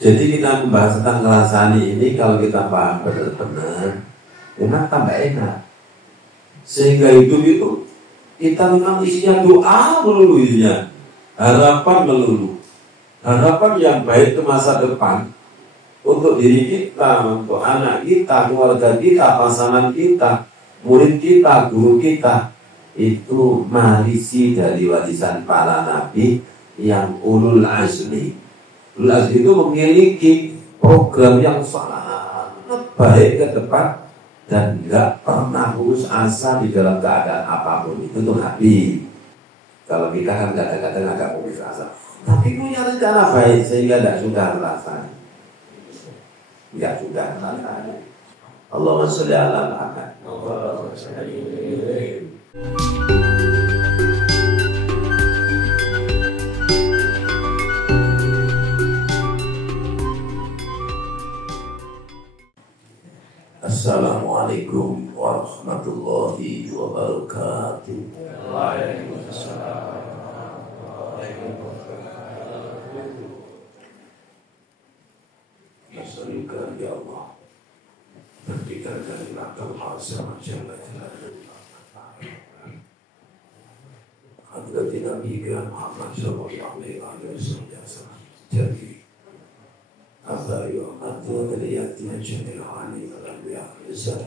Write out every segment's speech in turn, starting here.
Jadi kita membahas tentang ngerasani ini kalau kita paham benar-benar, memang tambah enak. Sehingga hidup itu kita memang isinya doa melulu isinya, harapan melulu, harapan yang baik ke masa depan untuk diri kita, untuk anak kita, keluarga kita, pasangan kita, murid kita, guru kita. Itu marisi dari warisan para nabi yang ulul azmi. Ulul azmi itu memiliki program yang sangat baik ke depan dan nggak pernah putus asa di dalam keadaan apapun. Itu tuh nabi. Kalau kita kan kadang-kadang agak putus asa, tapi punya rencana baik sehingga tidak sudah rasanya. Nggak sudah rasanya. Allahumma sholli ala Muhammad. Assalamualaikum warahmatullahi wabarakatuh. Waalaikumsalam. Asalika ya Allah, berikan dari lakal khasam jalla jalaluhu. Hadrati Nabi Muhammad sallallahu alaihi wasallam. Jadi apa yang ada dari yang generani dalam yang besar,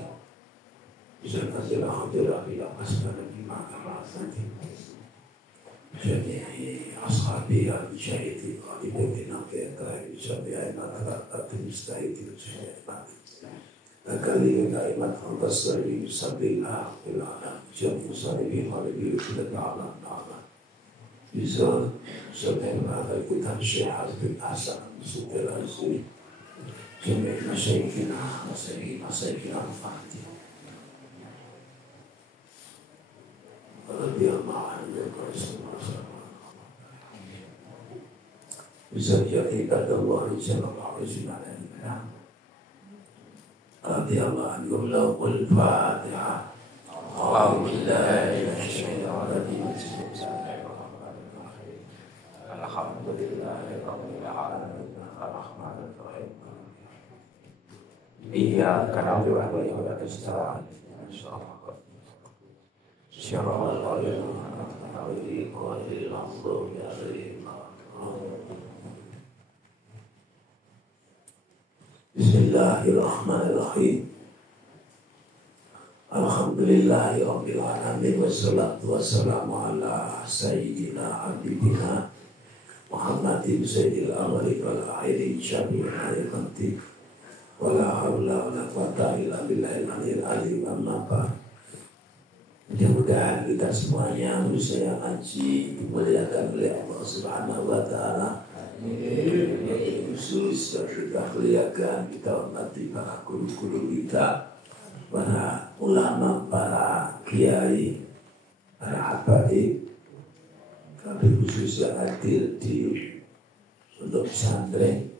bisa hasil hadirah bila masalah di mana rasanya. Jadi ashabi al-jahidi qalibin nafiqah sabi'in al-atim istahidi al-jahid. Akali kaimat al-basri sabillah bilana jamu salibi halibi ta'ala ta'ala. Bisa sebenarnya kita syahad bin Hasan Subel Azmi Jami' Masyaikina Masyaikina Al-Fatih Radiyallahu anhu bisa jadi kata Allah Sallallahu alaihi wasallam Radiyallahu anhu Lahul Fatihah Alhamdulillah Alhamdulillahirabbil alamin arrahmanir rahim Iyyaka na'budu wa iyyaka nasta'in Shiraatal ladzina an'amta 'alaihim Bismillahirrahmanirrahim Alhamdulillahirabbil alamin wassalatu wassalamu ala sayyidina habibina Muhammadin sayyidil awwalin wal akhirin syafi'il ayyamati wala haula wala quwwata illa billahil aliyyil azim amma ba'd. Mudah-mudahan kita semuanya manusia yang haji dimuliakan oleh Allah Subhanahu wa taala. Amin. Khusus kita muliakan, kita hormati para guru-guru kita, para ulama, para kiai, para habaib. Kami khusus yang hadir di untuk pesantren,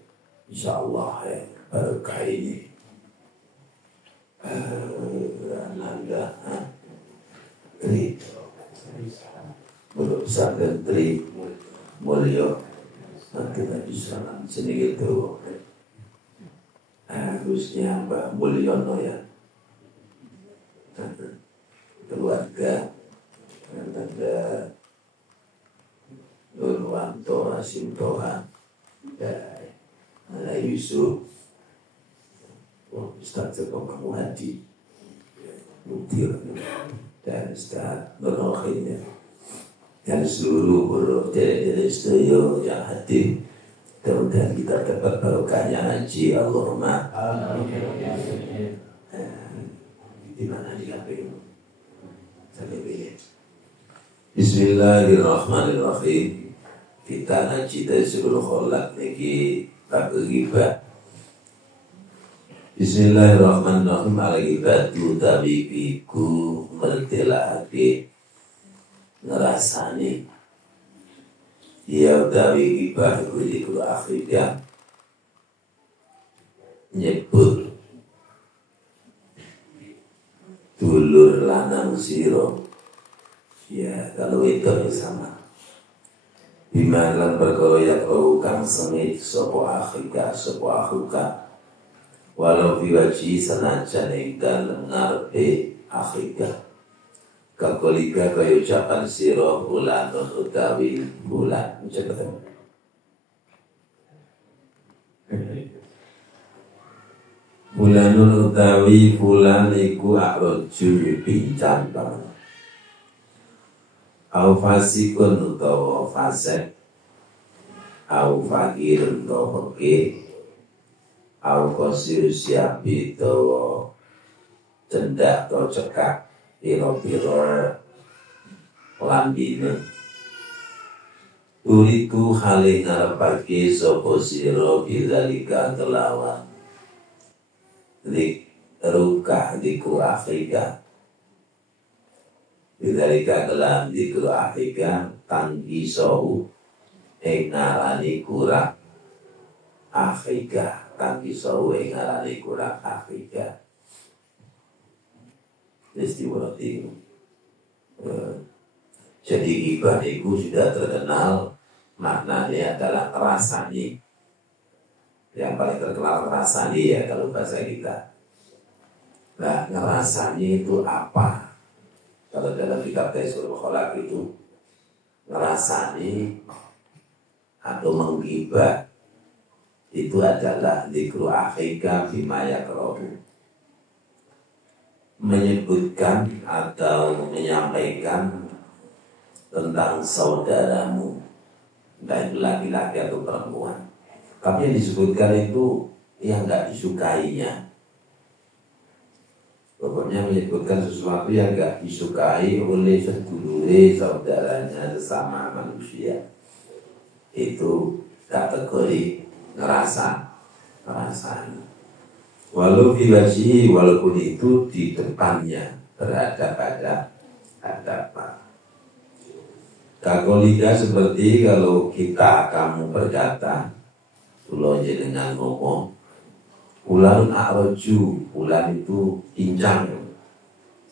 insyaallah barokah ini. Nanda, Tri, untuk pesantren Tri, Mulyo, nanti Nabi Sallam sini gitu. Harusnya Mbak Mulyono ya, keluarga, Nanda. Nurwanto Asimtoha Ala Yusuf Ustaz Joko Kamuhadi Mutir dan Ustaz Nurhokhina dan seluruh guru dari studio yang hadir. Mudah-mudahan kita dapat barokahnya haji. Allahumma amin. Di mana di KPU? Sampai begini. Bismillahirrahmanirrahim. Kita ngaji dari seluruh kholat niki tak ghibah. Bismillahirrahmanirrahim. Al-ghibatu tabibiku mertelahake ngerasani. Ya utawi ghibah kuliku akhirnya nyebut dulur lanang siro. Ya kalau itu sama. bima lan perkara yakrau kang sengit sapa akhika sapa akhuka walau fi wajhi sanajan ing dalem ngarepe akhika kakolika kaya ucapan sira bulan utawi bulan cepet bulanul utawi bulan iku akroju pincang banget au fasikun utawa fasek au fakirun utawa fakir au kosir siapi utawa cendak atau cekak piro-piro lambine uriku hale ngarepake sapa sira bidzalika kelawan lik ruka diku Afrika bidzalika kelam diku Afrika tanggi sohu ngarani kurang Afrika tanggi sohu ngarani kurang Afrika istiwa itu. Jadi ghibah itu sudah terkenal maknanya adalah rasani. Yang paling terkenal rasani ya kalau bahasa kita. Nah, ngerasani itu apa? Kalau dalam kitab Tafsirul Khalaq itu ngerasani atau menggibah itu adalah dzikru akhika bima yakrahu, menyebutkan atau menyampaikan tentang saudaramu, baik laki-laki atau perempuan. Tapi yang disebutkan itu yang nggak disukainya. Pokoknya menyebutkan sesuatu yang nggak disukai oleh sedulure saudaranya sesama manusia. Itu kategori ngerasaan. Walau fiwasihi, walaupun itu di depannya berada pada hadapan. Kakolika seperti kalau kamu berkata, tulo dengan ngomong, ulan akroju, ulan itu pincang,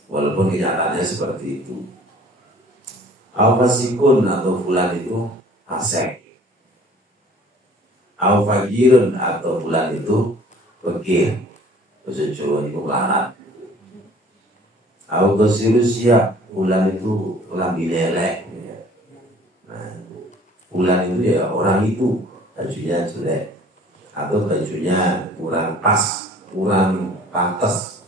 walaupun kenyataannya seperti itu. Al-fasikun atau bulan itu asek. Al-fagirun atau bulan itu bekir. Bahasa Jawa itu melarat. Al-qasirus siap, bulan itu lambi lelek. Nah, bulan itu ya orang itu bajunya jelek atau bajunya kurang pas, kurang pantas.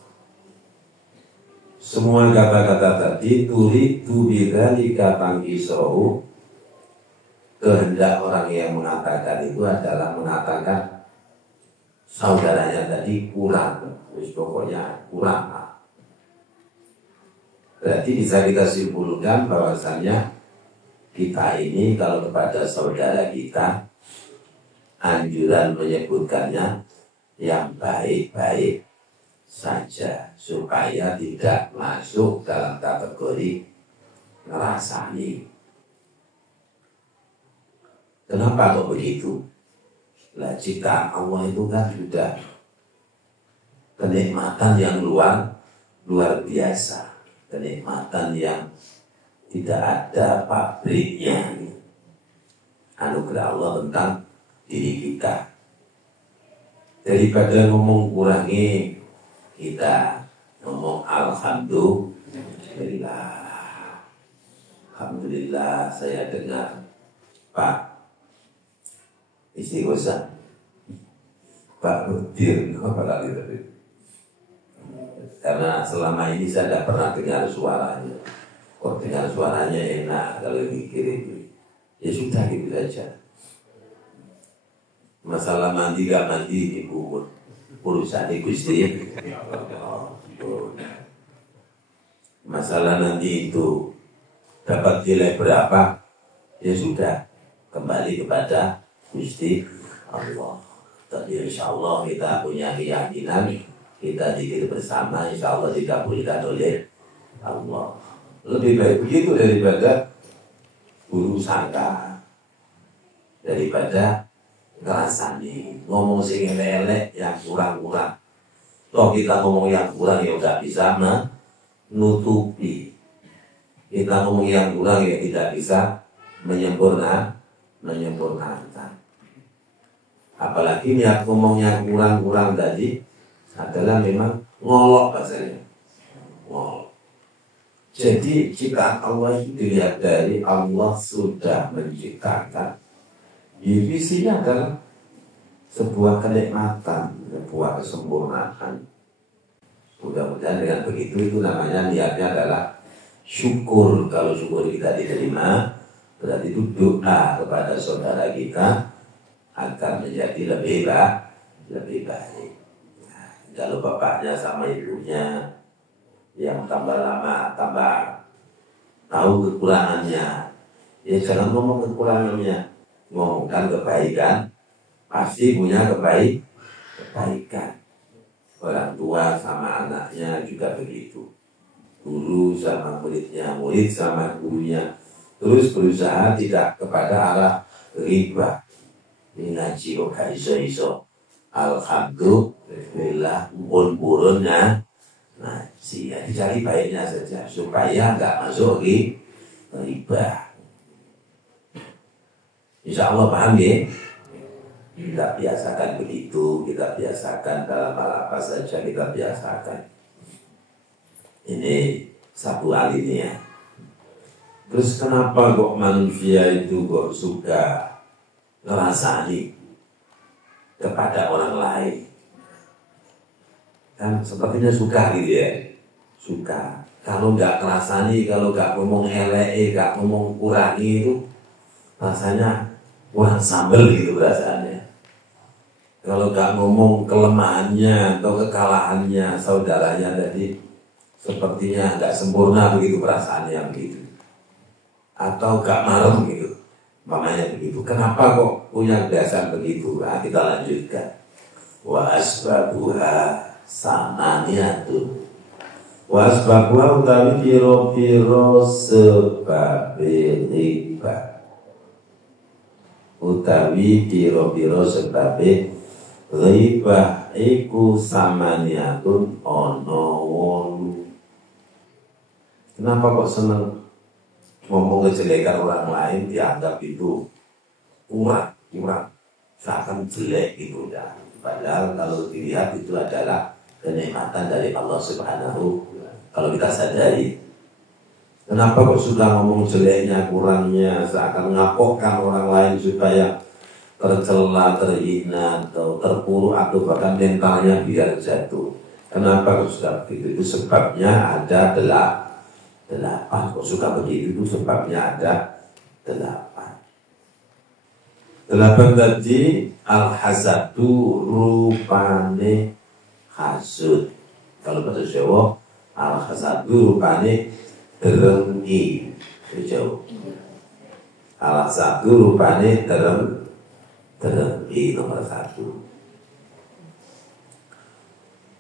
Semua kata-kata tadi turi bidzalika tangkisahu, kehendak orang yang mengatakan itu adalah mengatakan saudaranya tadi kurang, pokoknya kurang. Berarti bisa kita simpulkan bahwasannya kita ini kalau kepada saudara kita anjuran menyebutkannya yang baik-baik saja supaya tidak masuk dalam kategori ngerasani. Kenapa kok begitu? Lah jika Allah itu kan sudah kenikmatan yang luar biasa, kenikmatan yang tidak ada pabriknya, anugerah Allah tentang diri kita. Daripada ngomong kurangi, kita ngomong alhamdulillah. Alhamdulillah saya dengar Pak Istighosah, Pak Rudir, apa lagi tadi? Karena selama ini saya tidak pernah dengar suaranya. Kok dengar suaranya enak kalau mikir itu. Ya sudah gitu saja. Masalah mandi gak mandi ibu urusan Gusti. Masalah nanti itu dapat nilai berapa, ya sudah kembali kepada Gusti Allah. Tadi insya Allah kita punya keyakinan, kita zikir bersama, insya Allah dikabulkan oleh Allah. Lebih baik begitu daripada guru sangka, daripada ngerasani ngomong sing elek yang kurang-kurang. Toh kita ngomong yang kurang ya udah bisa menutupi. Kita ngomong yang kurang ya tidak bisa menyempurnakan. menyempurnakan. Apalagi niat ngomongnya kurang-kurang tadi adalah memang ngolok bahasanya. Ngolok. Jadi ciptaan Allah itu dilihat dari Allah sudah menciptakan. Visinya adalah sebuah kenikmatan, sebuah kesempurnaan. Mudah-mudahan dengan begitu itu namanya niatnya adalah syukur. Kalau syukur kita diterima, berarti itu doa kepada saudara kita agar menjadi lebih baik. Nah, kalau bapaknya sama ibunya yang tambah lama tambah tahu kekurangannya, ya jangan ngomong kekurangannya, ngomongkan kebaikan, pasti punya kebaikan. Orang tua sama anaknya juga begitu, guru sama muridnya, murid sama gurunya. Terus berusaha tidak kepada arah riba. Ini ngaji kok gak iso-iso, alhamdulillah pun-purunnya. Nah, sehingga dicari baiknya saja supaya nggak masuk riba. Insya Allah paham ya? Kita biasakan begitu, kita biasakan dalam hal apa saja kita biasakan. Ini satu hal ini ya. Terus kenapa kok manusia itu kok suka ngerasani kepada orang lain? Kan sepertinya suka gitu ya, suka. Kalau nggak kerasani, kalau nggak ngomong elek, nggak ngomong kurangi itu rasanya kurang sambel gitu rasanya. Kalau nggak ngomong kelemahannya atau kekalahannya saudaranya tadi, sepertinya nggak sempurna begitu perasaannya begitu, atau nggak marem gitu, makanya begitu. Kenapa kok punya dasar begitu? Nah, kita lanjutkan. Wa asbabuha samaniyatun. Wa asbabuha utawi piro-piro sebabe riba, utawi piro-piro sebabe riba iku samaniyatun ono wolu. Kenapa kok seneng ngomong kejelekan orang lain, dianggap itu kurang, seakan jelek gitu dah. Padahal kalau dilihat itu adalah kenikmatan dari Allah Subhanahu. Kalau kita sadari, kenapa kok sudah ngomong jeleknya, kurangnya, seakan ngapokkan orang lain supaya tercela, terhina, atau terpuruk, atau bahkan mentalnya biar jatuh. Kenapa kok sudah begitu? Itu sebabnya ada delapan. Kok suka begitu? Itu sebabnya ada 8 tadi. Al-hasadu rupane hasud. Kalau bahasa Jawa, al-hasadu rupane derengki. Jawa. Al-hasadu rupane derengki nomor 1.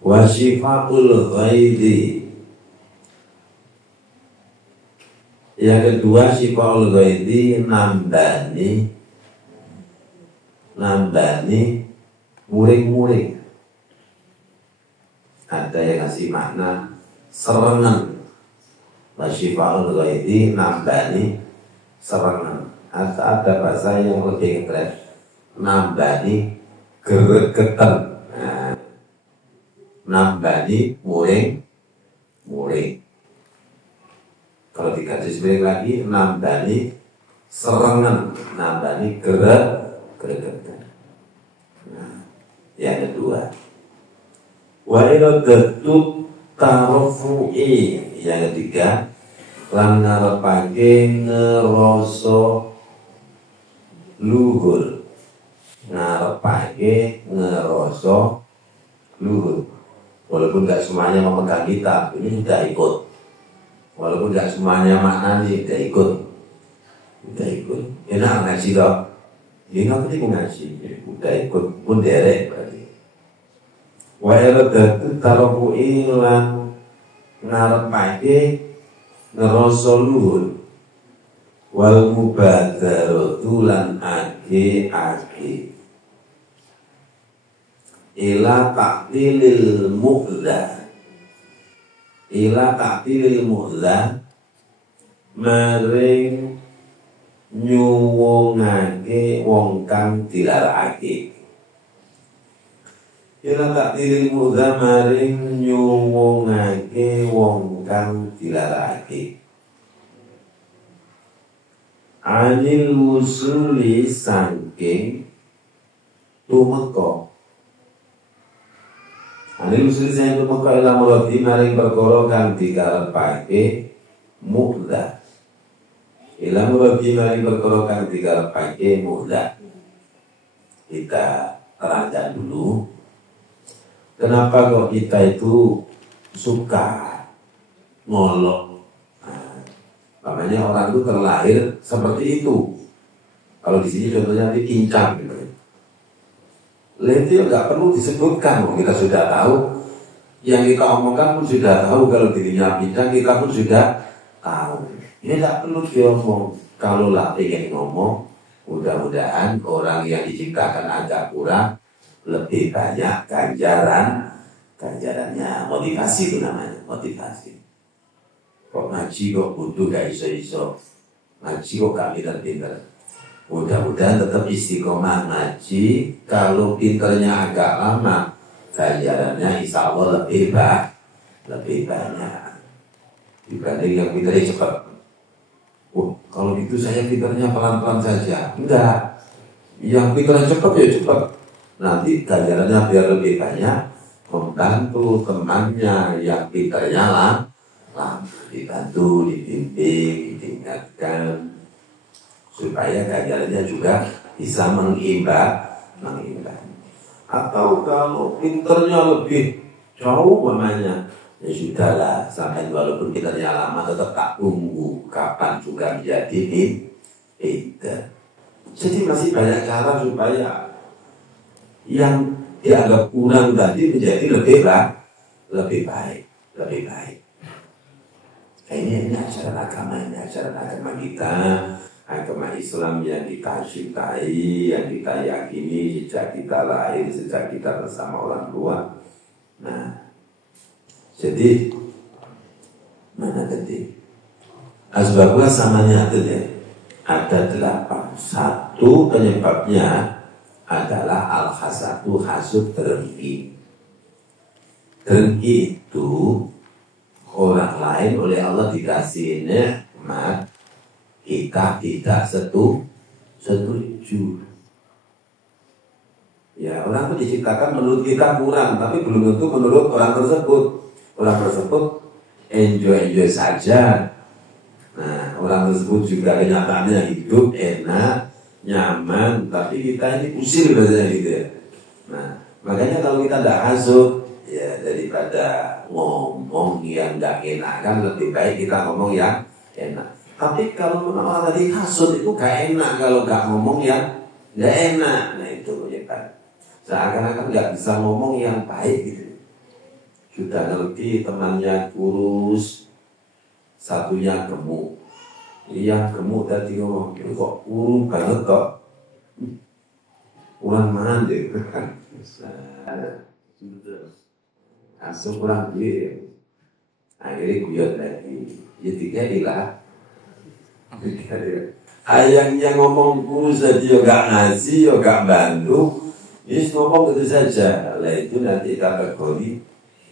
Wasyifaul ghaidi. Yang kedua, syifaul ghaidi nambani muring-muring. Ada yang ngasih makna serangan. Wasyifaul ghaidi nambani serangan. Ada bahasa yang lebih keren, nambani gregetan. Nah, nambani muring. Kalau dikasih miring lagi, nambani serangan, nambani gregetan. Nah, yang kedua, wa iradatu tarofu'i. Yang ketiga, lan ngarepake ngeroso luhur. Ngarepake ngeroso luhur. Walaupun gak semuanya memegang kitab, ini sudah ikut. Walaupun gak semuanya maknanya sudah ikut. Enak ngaji dong. Ini ngerti ngaji, udah ikut pun derek berarti. Wa iradatu tarofu'i lan ngarepake ngeroso luhur. Wal mubadaratu lan age ila ta'tilil mu'la maring nyuwungake wong kang dilarakake. Ila tak dirimu maring nyuwungake wong kang dilarakake. Anil wusuli sangking tumeka. Anil wusuli sangking tumeka ila muradi maring perkara kang dikarepake mudah. Ila muradi maring perkara kang dikarepake mudah. Kita terangkan dulu kenapa kok kita itu suka ngolok. Makanya orang itu terlahir seperti itu. Kalau di sini contohnya nanti kincang gitu. Itu nggak perlu disebutkan, kita sudah tahu. Yang kita omongkan pun sudah tahu. Kalau dirinya pincang kita pun sudah tahu. Ini nggak perlu diomong. Kalau lah ingin ngomong, mudah-mudahan orang yang diciptakan agak kurang lebih banyak ganjarannya. Motivasi itu namanya, motivasi. Kok ngaji kok butuh gak iso-iso, ngaji kok gak pinter-pinter. Mudah-mudahan tetap istiqomah ngaji. Kalau pinternya agak lama, ganjarannya insya Allah lebih banyak dibanding yang pinternya cepat. Kalau gitu saya pinternya pelan-pelan saja. Enggak, yang pinternya cepat ya cepat. Nanti ganjarannya biar lebih banyak, membantu temannya yang pinternya lama, dibantu, dibimbing, diingatkan, supaya ganjarannya juga bisa mengimbang. Atau kalau pinternya lebih jauh namanya, ya sudahlah, sampai walaupun pinternya lama tetap tak tunggu kapan juga menjadi pinter. Jadi masih banyak cara supaya yang dianggap kurang tadi menjadi lebih baik. Ini ajaran agama, kita, agama Islam yang kita cintai, yang kita yakini sejak kita lahir, sejak kita bersama orang tua. Nah, jadi mana tadi? Asbabnya samanya ada 8. Satu penyebabnya adalah al-hasadu, hasud, dengki. Dengki itu orang lain oleh Allah dikasih nikmat, kita tidak setuju. Ya, orang itu diciptakan menurut kita kurang, tapi belum tentu menurut orang tersebut. Orang tersebut enjoy saja. Nah, orang tersebut juga kenyataannya hidup enak, nyaman, tapi kita ini usir biasanya gitu ya. Nah, makanya kalau kita tidak hasud, ya daripada ngomong yang gak enak, kan lebih baik kita ngomong yang enak. Tapi kalau memang tadi hasud itu gak enak kalau gak ngomong yang gak enak. Nah itu ya kan, seakan-akan gak bisa ngomong yang baik gitu. Sudah ngerti temannya kurus, satunya gemuk. Yang gemuk tadi ngomong, itu kok kurus banget kok. Kurang mana deh kan. Langsung kurang duit. Akhirnya guyot lagi. Ya tiga ilah. Ayangnya ngomong kurus aja ya gak ngaji, ya gak bantu. Jadi ngomong itu saja. Lah itu nanti kategori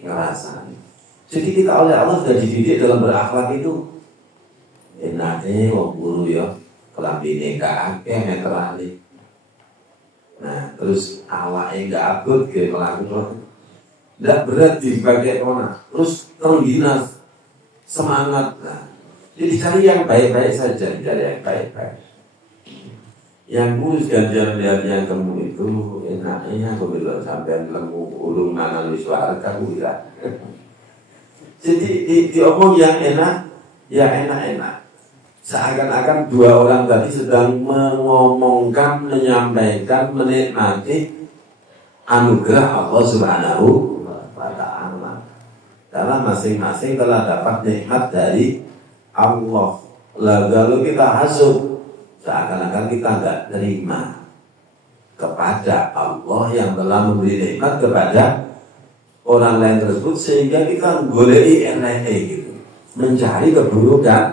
ngerasain. Jadi kita oleh Allah sudah dididik dalam berakhlak itu. Enaknya wong guru ya kelambine gak akeh meterane. Nah, terus awake gak abot ge melakukan. Nggak berat dipakai kona. Terus terhina semangat. Nah, jadi cari yang baik-baik saja, cari yang baik-baik. Yang kurus gantian lihat yang kamu itu enaknya aku bilang sampai lemu ulung nangan suara kamu ya. Jadi diomong yang enak, ya enak-enak. Seakan-akan dua orang tadi sedang mengomongkan, menyampaikan, menikmati anugerah Allah Subhanahu wa Ta'ala. Karena masing-masing telah dapat nikmat dari Allah. Lalu kita hasud, seakan-akan kita tidak terima kepada Allah yang telah memberi nikmat kepada orang lain tersebut, sehingga kita golei gitu, mencari keburukannya.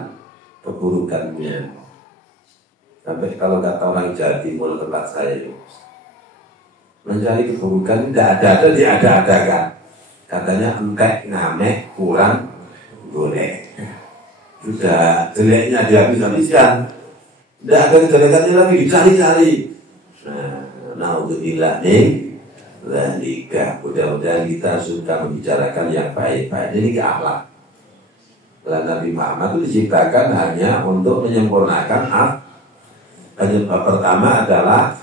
Sampai kalau kata orang Jawa Timur tempat saya itu, mencari keburukan tidak ada-adakan. Katanya entek, ngamek, kurang, golek. Sudah jeleknya dihabis-habiskan. Tidak ada kejelekannya lagi, dicari-cari. Nah, untuk bilang nih, nikah. Mudah-mudahan kita suka membicarakan yang baik-baik. Ini ke akhlak. Dan Nabi Muhammad itu diciptakan hanya untuk menyempurnakan penyebab pertama adalah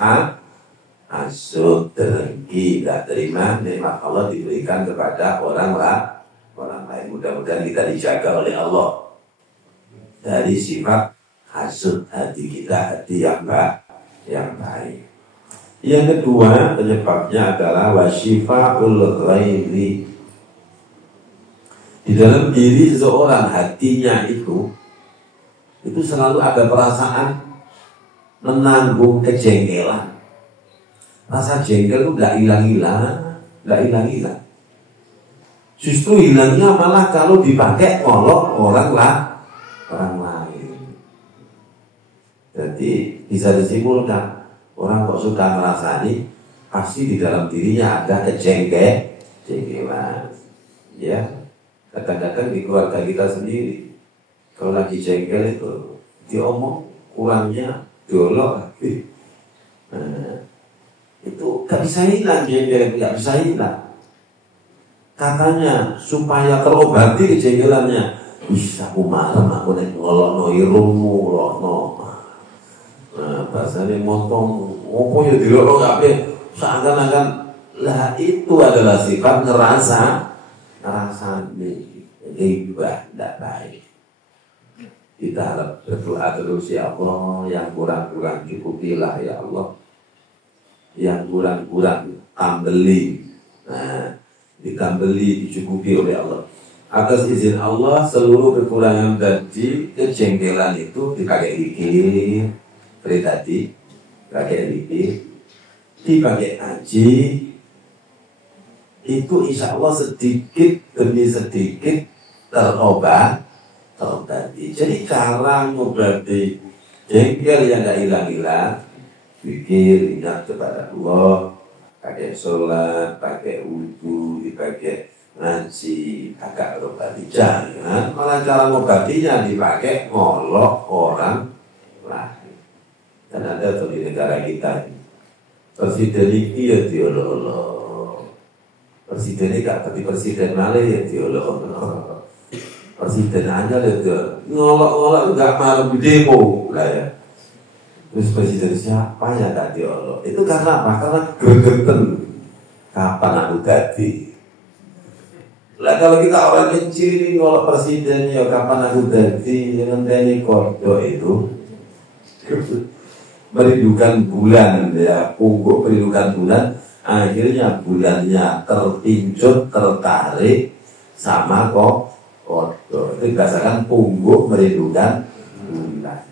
hasud, dengki, tidak terima nikmat Allah diberikan kepada orang lain. Mudah-mudahan kita dijaga oleh Allah dari sifat hasud, hati kita hati yang baik. Yang kedua penyebabnya adalah wasyifaul ghairi. Di dalam diri seseorang hatinya itu selalu ada perasaan menanggung kejengkelan. Rasa jengkel itu tidak hilang. Justru hilangnya malah kalau dipakai ngolok orang lain. Jadi bisa disimpulkan orang kok sudah merasani pasti di dalam dirinya ada kejengkelan. Ya, kadang-kadang di keluarga kita sendiri kalau lagi jengkel itu diomong kurangnya diolok lagi. Itu gak bisa hilang, gak bisa hilang. Katanya supaya terobati kejengkelannya, bisa aku marah, aku nek ngolokno irungmu, ngolokno. Bahasanya motong, opo ya dilokno kabeh, seakan-akan lah itu adalah sifat ngerasa hibah, tidak baik. Kita harap berdoa terus, ya Allah, yang kurang-kurang cukupilah ya Allah. Yang kurang-kurang tambeli, ditambeli, dicukupi oleh Allah. Atas izin Allah seluruh kekurangan tadi, kejengkelan itu dipakai zikir, seperti tadi, dipakai zikir, dipakai haji, itu insya Allah sedikit demi sedikit terobati. Jadi cara ngobati jengkel yang gak hilang-hilang, pikir, ingat kepada Allah, pakai sholat, pakai wudu, dipakai ngaji, agak obati. Jangan malah cara ngobatinya dipakai ngolok orang lain. Dan ada tuh di negara kita ini, presiden ini ya diolok-olok, presiden ini gak seperti presiden malah ya diolok-olok, presiden aja ya ngolok-ngolok gak malu demo lah ya. Terus presiden siapa ya tadi Allah? Itu karena apa? Karena gregetan. Kapan aku tadi? Lah kalau kita orang kecil kalau presiden ya kapan aku tadi? Dengan tni kordo itu merindukan bulan ya, punggung merindukan bulan. Akhirnya bulannya terpincut, tertarik sama kordo. Itu berdasarkan punggung merindukan bulan.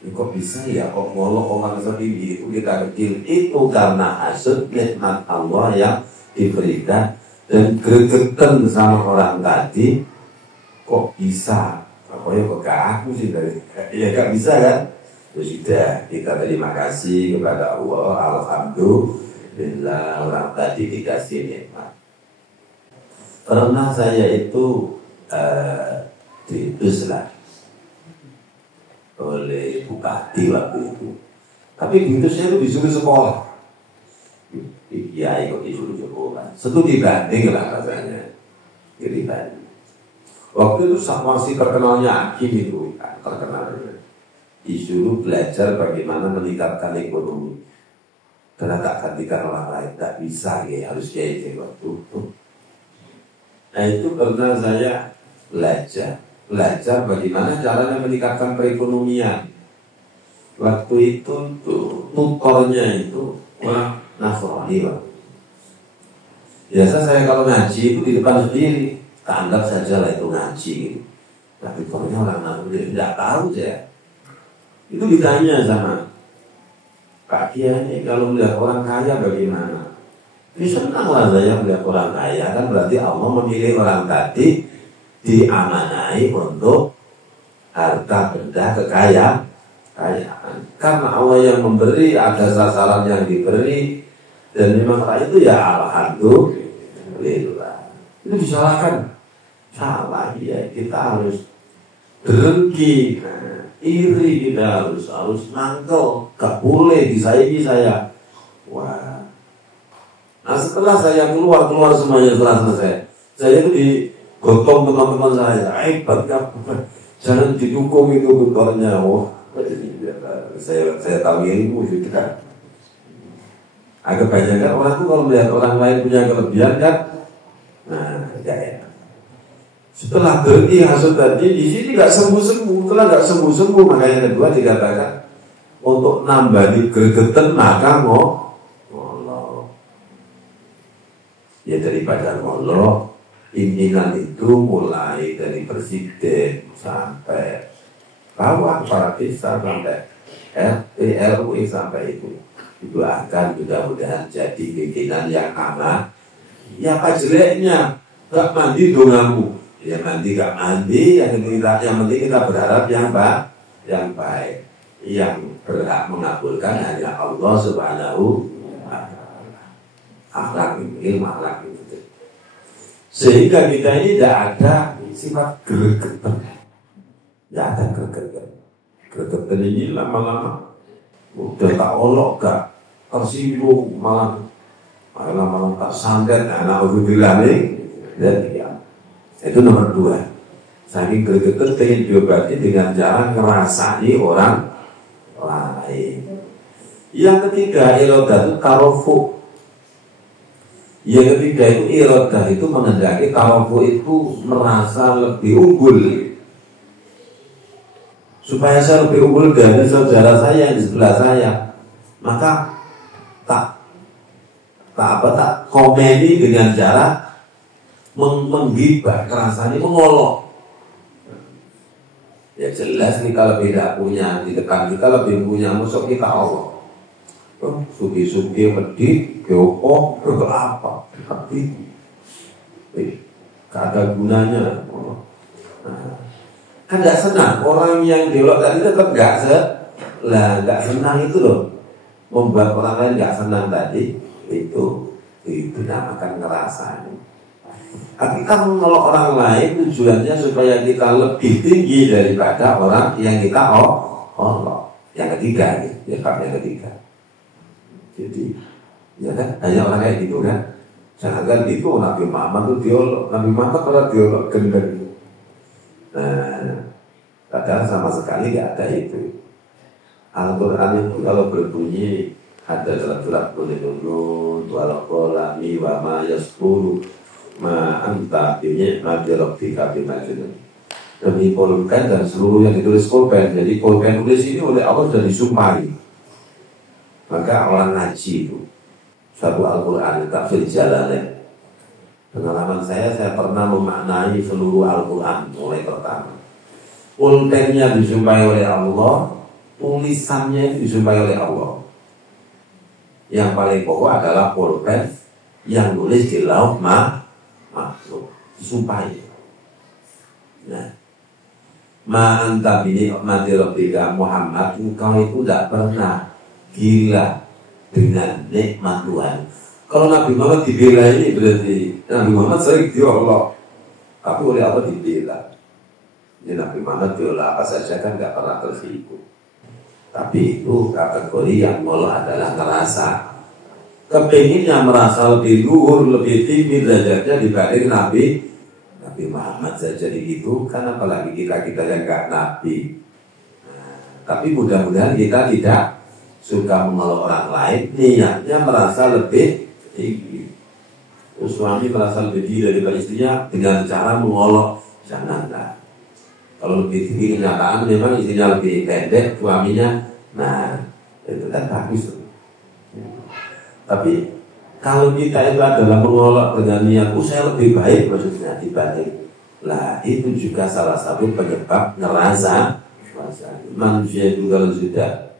Ini kok bisa ya kok ngolok orang sendiri itu kita kecil itu karena hasud nikmat Allah yang diberikan dan gregetan sama orang tadi kok bisa pokoknya kok gak aku sih dari ya gak bisa kan. Ya sudah kita terima kasih kepada Allah, alhamdulillah orang tadi dikasih nikmat. Pernah saya itu diutus lah oleh bupati waktu itu. Tapi begitu saya itu disuruh sekolah. Iya, ikut disuruh sekolah. Studi banding lah rasanya. Jadi banding. Waktu itu masih terkenalnya Hakim itu kan, terkenalnya. Disuruh belajar bagaimana meningkatkan ekonomi. Karena tak gantikan orang lain, tak bisa ya, harus kayak waktu itu. Nah itu pernah saya belajar bagaimana caranya meningkatkan perekonomian. Waktu itu tutornya itu orang Nasrani, Pak. Biasa saya kalau ngaji itu di depan sendiri, anggap saja lah itu ngaji gitu. Tapi tutornya orang Nasrani, tidak tahu saya. Itu ditanya sama Pak Kiai, kalau melihat orang kaya bagaimana? Senang lah saya melihat orang kaya, kan berarti Allah memilih orang tadi diamanai untuk harta benda kekayaan kekayaan. Karena Allah yang memberi, ada sasaran yang diberi, dan memang itu ya alhamdulillah. Itu disalahkan, salah ya. Kita harus dengki, iri, kita harus nangkel, gak boleh disaingi saya. Wah. Nah setelah saya keluar semuanya setelah selesai, saya itu digotong teman-teman saya, hebat kamu, jangan didukung itu bekornya. Wah, saya tahu ilmu juga. Agak banyak kan orang itu kalau melihat orang lain punya kelebihan kan, nah ya. Setelah dengki hasud tadi, di sini nggak sembuh-sembuh. Setelah nggak sembuh-sembuh, makanya kedua dikatakan untuk nambah gregetan maka ngolok. Ya daripada ngolok, pimpinan itu mulai dari presiden sampai bawah para desa sampai RT RW sampai itu akan mudah-mudahan jadi pimpinan yang aman. Ya apa jeleknya? Gak mandi dongamu. Ya mandi gak mandi, yang penting kita berharap yang baik, yang berhak mengabulkan hanya Allah Subhanahu wa Ta'ala. Akhlak ilmu akhlak itu. Sehingga kita ini tidak ada sifat gregetan. Tidak ada gregetan. Gregetan ini lama-lama udah tak olok gak tersinggung, malah tak santet anak Alhamdulillah nih. Dan itu nomor 2. Saking gregetan pengen diobati dengan cara ngerasani orang lain. Yang ketiga irodah itu tarofu. Yang ketiga itu irodah itu menghendaki tarofu itu merasa lebih unggul, supaya saya lebih unggul dari saudara saya yang di sebelah saya. Maka tak komeni dengan cara menggibah, rasanya mengolok. Ya jelas nih kalau beda punya di depan kita lebih punya musuh kita Allah. Sugi-sugi medit, geopo, apa? Tapi gak ada gunanya. Kan gak senang orang yang diolok tadi tetap gak senang itu loh. Membuat orang lain gak senang tadi itu dinamakan ngerasanya. Tapi kan kalau orang lain tujuannya supaya kita lebih tinggi daripada orang yang kita Allah. Yang ketiga, yang ketiga. Jadi, ya kan, hanya orang kayak gitu kan. Jangan itu Nabi Muhammad itu diolok. Nabi Muhammad kalau diolok gendeng. Nah, padahal sama sekali nggak ada itu. Al-Quran itu kalau berbunyi ada dalam surat Qul walaqolami wa ma yaskuru ma anta bi'ni'mati rabbika bimajnun. Demi pulpen dan seluruh yang ditulis pulpen. Jadi pulpen tulis ini oleh Allah sudah disumpahi. Maka orang ngaji itu satu Al-Quran tafsir Jalalain. Pengalaman saya pernah memaknai seluruh Al-Quran mulai pertama. Pulpennya disumpahi oleh Allah, tulisannya itu disumpahi oleh Allah. Yang paling pokok adalah pulpen yang tulis di lauh mahfuz disumpahi. Nah, ma anta bi ni'mati rabbika Muhammad, engkau itu tidak pernah gila dengan nikmat Tuhan. Kalau Nabi Muhammad dibela ini berarti Nabi Muhammad sering diolok, tapi oleh Allah dibela. Jadi Nabi Muhammad diolah apa saja kan gak pernah tersinggung. Tapi itu kategori yang Allah adalah ngerasa kepinginnya merasa lebih luhur, lebih tinggi derajatnya dibanding Nabi Muhammad saja gitu. Kan apalagi kita yang gak Nabi. Nah, tapi mudah-mudahan kita tidak suka mengelak orang lain, niatnya merasa lebih tinggi. Suami merasa lebih tinggi daripada istrinya dengan cara mengolok, janganlah. Kalau lebih tinggi kenyataan memang istrinya lebih pendek, suaminya, nah itu kan bagus. Tapi kalau kita itu adalah mengolok dengan niat, saya lebih baik maksudnya dibanding, lah itu juga salah satu penyebab ngerasa. Manusia itu kalau sudah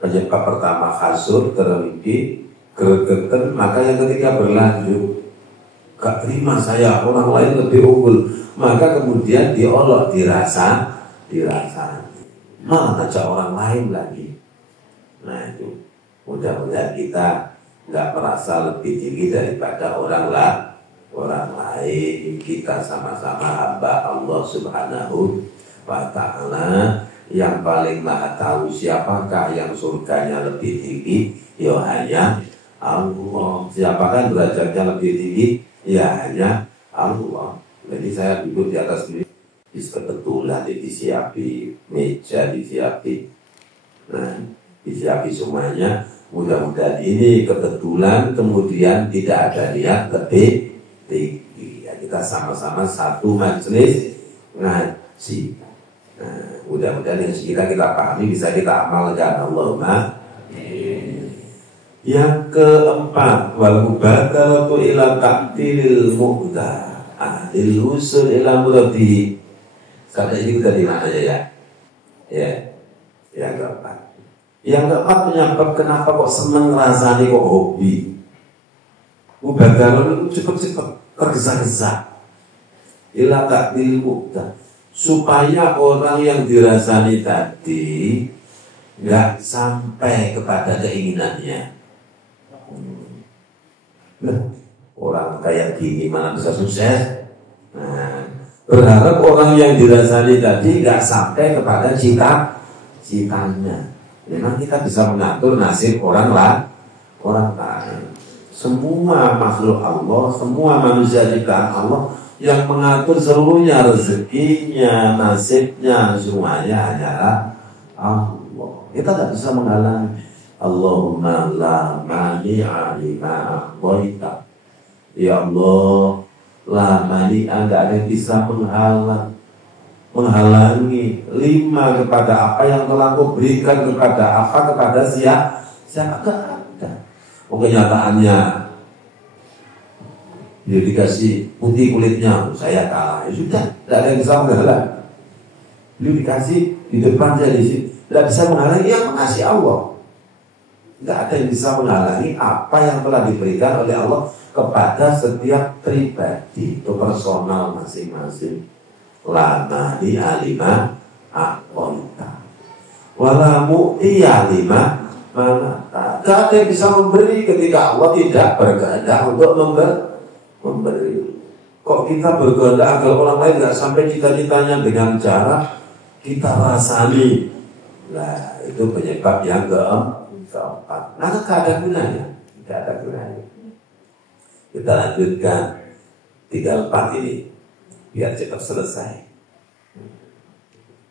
penyebab pertama hasud, terlebih gregetan, maka yang ketiga berlanjut. Gak terima saya, orang lain lebih unggul. Maka kemudian diolok, dirasa. malah ngajak orang lain lagi. Nah itu, mudah-mudahan kita nggak merasa lebih tinggi daripada orang lain. Kita sama-sama hamba Allah Subhanahu wa Ta'ala yang paling maha tahu siapakah yang surganya lebih tinggi, ya hanya Allah. Siapakah derajatnya lebih tinggi, ya hanya Allah. Jadi saya duduk di atas ini, kebetulan disiapi meja, disiapi semuanya. Mudah-mudahan ini kebetulan, kemudian tidak ada niat lebih tinggi. Ya, kita sama-sama satu majelis ngaji. Mudah-mudahan yang kita pahami bisa kita amalkan. Allahumma. Yang keempat, wal mubadaratu ila taqdilil muqdar lil usul ila muradi. Kata ini kita di mana ya? Yang keempat. Yang keempat penyebab kenapa kok seneng rasanya kok hobi. Mubadarah itu cepat-cepat tergesa-gesa. Ila taqdilil muqdar, supaya orang yang dirasani tadi nggak sampai kepada keinginannya. Orang kayak gini mana bisa sukses? Berharap orang yang dirasani tadi nggak sampai kepada citanya. Memang kita bisa mengatur nasib orang lain. Semua makhluk Allah, semua manusia ciptaan Allah, yang mengatur seluruhnya, rezekinya, nasibnya, semuanya hanyalah Allah. Kita tidak bisa menghalangi. Allahumma la mani'a lima a'taita. Ya Allah, la mani'a, tidak ada yang bisa menghalangi lima kepada apa yang telah Kau berikan kepada siapa tidak ada. Kenyataannya dia dikasih putih kulitnya, saya kalah. Ya sudah, tidak ada yang bisa menghalangi. Dia dikasih di depan saya di sini, tidak bisa menghalangi yang mengasihi Allah. Tidak ada yang bisa menghalangi apa yang telah diberikan oleh Allah kepada setiap pribadi, itu personal masing-masing. Lama di alima akonta, wala mu'tiya lima manata. Tidak ada yang bisa memberi ketika Allah tidak berkehendak untuk memberi. Kok kita berkehendak agar orang lain tidak sampai cita-citanya dengan cara kita rasani? Nah, itu penyebab yang keempat. Nah, tidak ada gunanya. Kita lanjutkan 34 ini biar cepat selesai.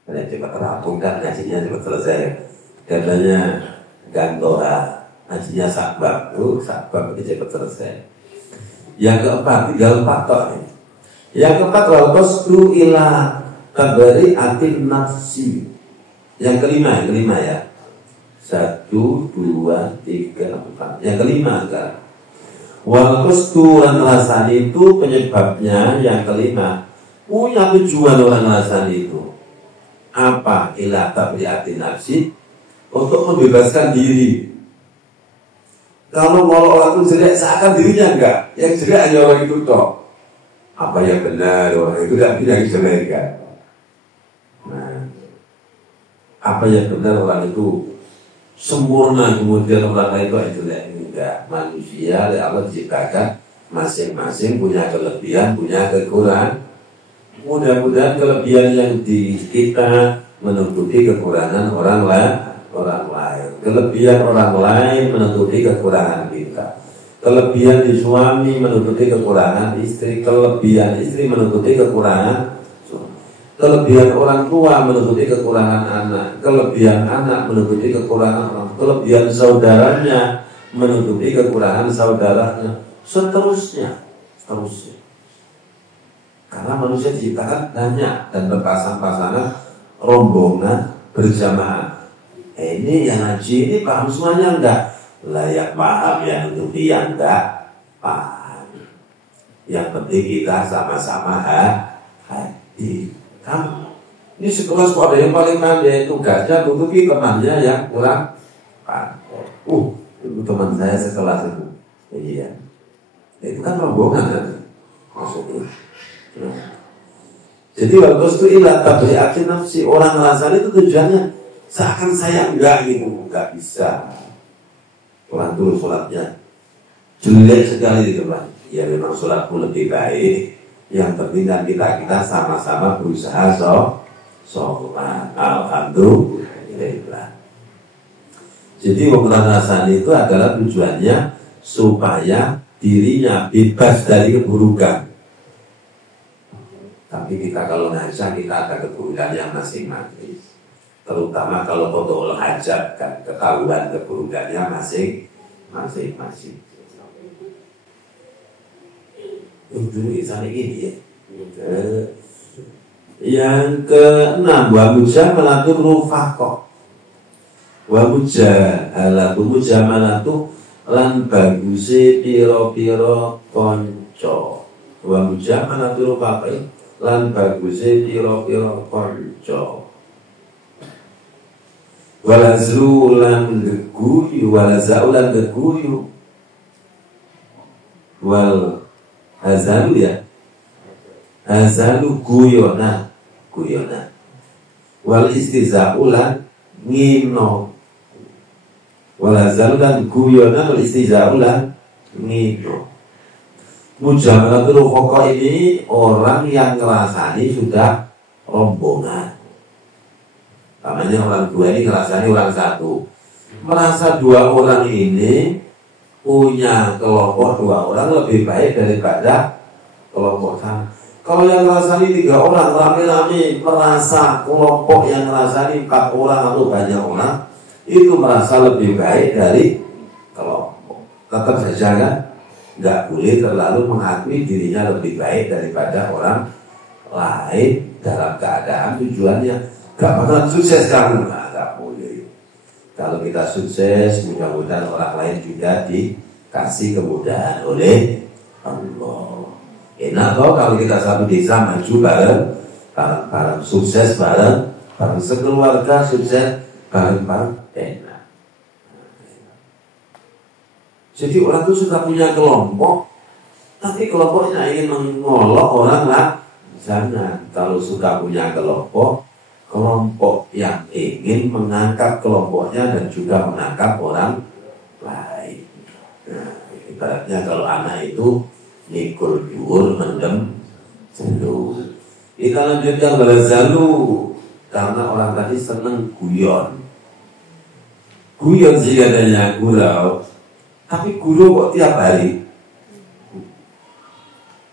Karena cepat terampungkan, ngajinya cepat selesai. Katanya Gantora, ngajinya sakbab ini cepat selesai. Yang keempat, 34 tok ini. Yang keempat, wal qasdu ila kabari atin nafsi. Yang kelima ya. 1, 2, 3, 4. Yang kelima sekarang. Wal qasdu lan rasani itu penyebabnya yang kelima. Punya tujuan orang rasani itu. Apa? Ila tabri'atin nafsi, untuk membebaskan diri. Kalau orang itu jelek, seakan dirinya enggak. Yang jelek hanya orang itu toh. Apa yang benar, orang itu tidak bilang jelek kan. Nah, apa yang benar orang itu sempurna, kemudian orang lain itu jelek. Enggak. Manusia oleh Allah diciptakan masing-masing punya kelebihan, punya kekurangan. Mudah-mudahan kelebihan yang di kita menutupi kekurangan orang lain. Kelebihan orang lain menutupi kekurangan kita. Kelebihan di suami menutupi kekurangan istri. Kelebihan istri menutupi kekurangan suami. Kelebihan orang tua menutupi kekurangan anak. Kelebihan anak menutupi kekurangan orang. Kelebihan saudaranya menutupi kekurangan saudaranya. Seterusnya. Karena manusia diciptakan banyak dan berpasang-pasangan, rombongan, berjamaah. Ini yang ngaji ini paham semuanya enggak? Layak paham, yang untuk dia enggak paham. Yang penting kita sama-sama hati. Kamu ini sekelas kok ada yang paling pandai, tugasnya tutupi temannya yang kurang pandai. Itu teman saya sekelas itu. Iya. Itu kan rombongan kan? Maksudnya. Jadi waktu itu ilah tabri'atin nafsi, orang rasanya itu tujuannya seakan saya enggak gitu, enggak bisa. Orang dulu sholatnya jelek sekali di depan. Ya memang sholatku lebih baik. Yang penting kan kita sama-sama berusaha sholat. Alhamdulillah. Jadi pemerasan itu adalah tujuannya supaya dirinya bebas dari keburukan. Tapi kita kalau ngaca kita ada keburukan yang masing-masing. Terutama kalau total hajat kan ketahuan keburukannya masing-masing. Dulu misalnya gini ya. Yang keenam, wa mujamalatul rufaqah. Wa mujamalatu lan baguse pira-pira kanca. Wa mujamalatul rufaqah lan baguse pira-pira kanca. Walazlu lan geguyu, walazau lan geguyu. Wal hazalu ya. Hazalu guyona. Wal istiza'u lan ngino. Wal hazalu lan guyona, wal istiza'u lan ngino. Mujamalatul rufaqah ini orang yang ngerasani sudah rombongan. Namanya orang dua ini ngerasani orang satu. Merasa dua orang ini punya kelompok dua orang lebih baik daripada kelompok sana. Kalau yang ngerasani 3 orang rame-rame merasa kelompok yang ngerasani 4 orang atau banyak orang itu merasa lebih baik dari kelompok. Tetap saja kan nggak boleh terlalu mengakui dirinya lebih baik daripada orang lain dalam keadaan tujuannya gak bakalan sukses kamu. Nah, gak boleh. Kalau kita sukses, mudah-mudahan orang lain juga dikasih kemudahan oleh Allah. Enak toh kalau kita satu desa maju bareng, sukses bareng sekeluarga sukses bareng enak. Jadi orang itu suka punya kelompok, tapi kelompoknya ingin mengolok orang lah. Jangan. Kalau suka punya kelompok yang ingin mengangkat kelompoknya dan juga mengangkat orang lain. Nah, ibaratnya kalau anak itu nikul dhuwur mendem jelu. Kita lanjutkan balazalu karena orang tadi seneng guyon sih katanya gurau. Tapi guru kok tiap hari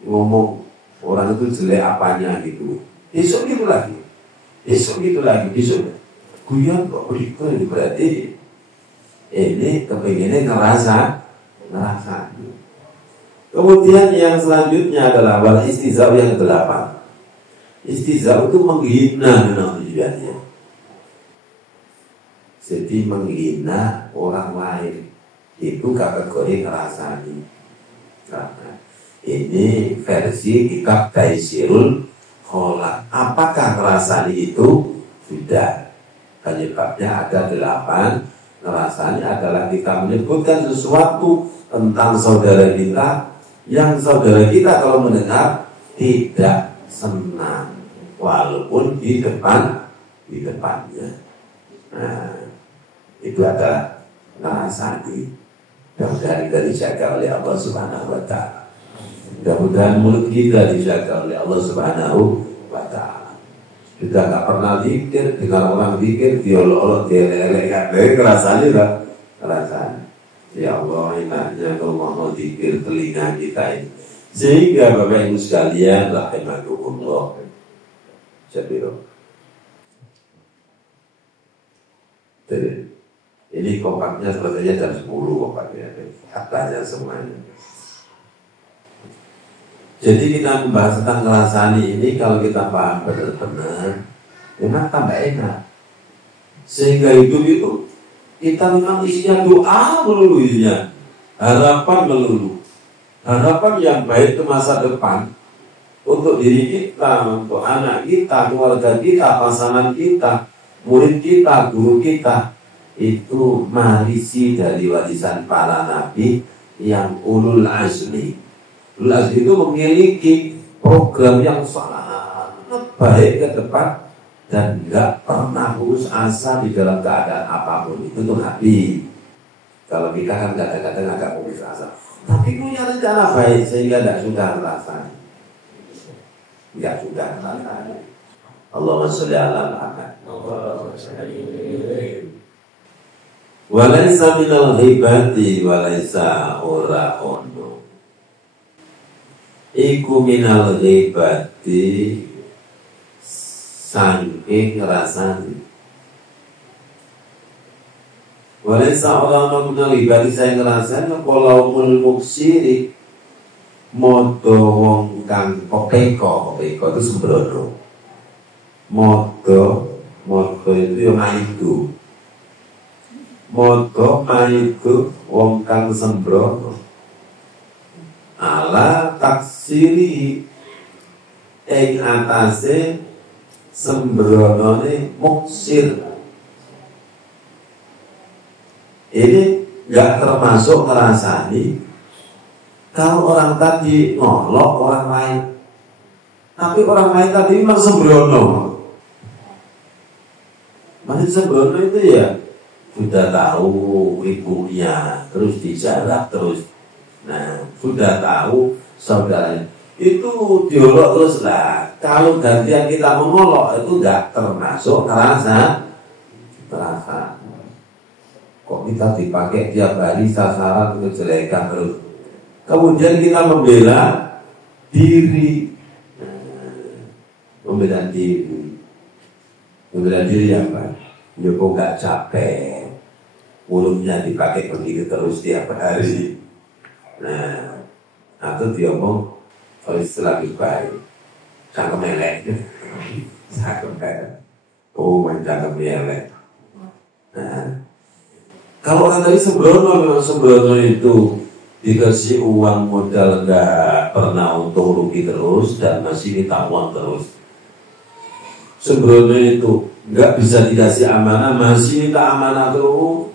ngomong orang itu jelek apanya gitu. Besok gitu lagi. Guyon kok begitu, berarti ini kepengennya ngerasa. Kemudian yang selanjutnya adalah wal istizau yang 8. Istizau itu menghina tujuannya. Jadi menghina orang lain itu kategori ngerasani. Karena ini versi kitab Taisirul Kholak. Apakah ngerasani itu? Tidak. Penyebabnya ada 8. Ngerasani adalah kita menyebutkan sesuatu tentang saudara kita yang saudara kita kalau mendengar tidak senang walaupun di depannya. Nah, itu adalah ngerasani. Mudah-mudahan kita dijaga oleh Allah Subhanahu wa ta'ala. Mudah-mudahan mulut kita dijaga oleh Allah Subhanahu wa ta'ala. Kita gak pernah zikir, dengar orang zikir, diolok-olok, dielek-elek, ngerasani lah. Ngerasani. Ya Allah, enaknya kalau mau zikir telinga kita ini. Sehingga Bapak Ibu sekalian, rahimakumullah. Jadi, ini kompaknya sebetulnya jam 10 kompaknya. Katanya semuanya. Jadi kita membahas tentang ngerasani ini kalau kita paham benar-benar, memang tambah enak. Sehingga hidup itu kita memang isinya doa melulu isinya, harapan melulu, harapan yang baik ke masa depan untuk diri kita, untuk anak kita, keluarga kita, pasangan kita, murid kita, guru kita. Itu marisi dari warisan para nabi yang ulul azmi. Ulul azmi itu memiliki program yang sangat baik ke depan dan nggak pernah putus asa di dalam keadaan apapun. Itu tuh hati. Kalau kita kan kadang-kadang agak putus asa, tapi punya rencana baik sehingga tidak sudah rasanya. Tidak sudah rasanya. Allahumma sholli ala Muhammad. Walaisa minal hibati walaisa ora ono. Iku minal hibati saking rasani. Walaisa ora ono minal hibati saking rasani kalau muksiri modo wong kang pepeko itu sembrono. Modo itu yang maidu. Modo maidu wong kang sembrono. Ala taksiri ing atase sembronone muksir. Ini nggak termasuk ngerasani kalau orang tadi ngolok orang lain, tapi orang lain tadi memang sembrono. Masih sembrono itu ya sudah tahu ibunya, terus dijarah terus. Nah, sudah tahu saudaranya itu diolok terus lah. Kalau gantian kita mengolok itu nggak termasuk terasa. Kok kita dipakai tiap hari sasaran kejelekan terus. Kemudian kita membela diri. Membela diri. Membela diri apa? Ya kok nggak capek. Mulutnya dipakai begitu terus tiap hari. Nah, atau dia ngomong kalau istilah baik, cangkem elek. Cangkem elek. Oh, main cangkem elek. Nah, kalau orang tadi sembrono, memang sembrono itu dikasih uang modal nggak pernah untung rugi terus dan masih minta uang terus. Sembrono itu nggak bisa dikasih amanah, masih minta amanah terus.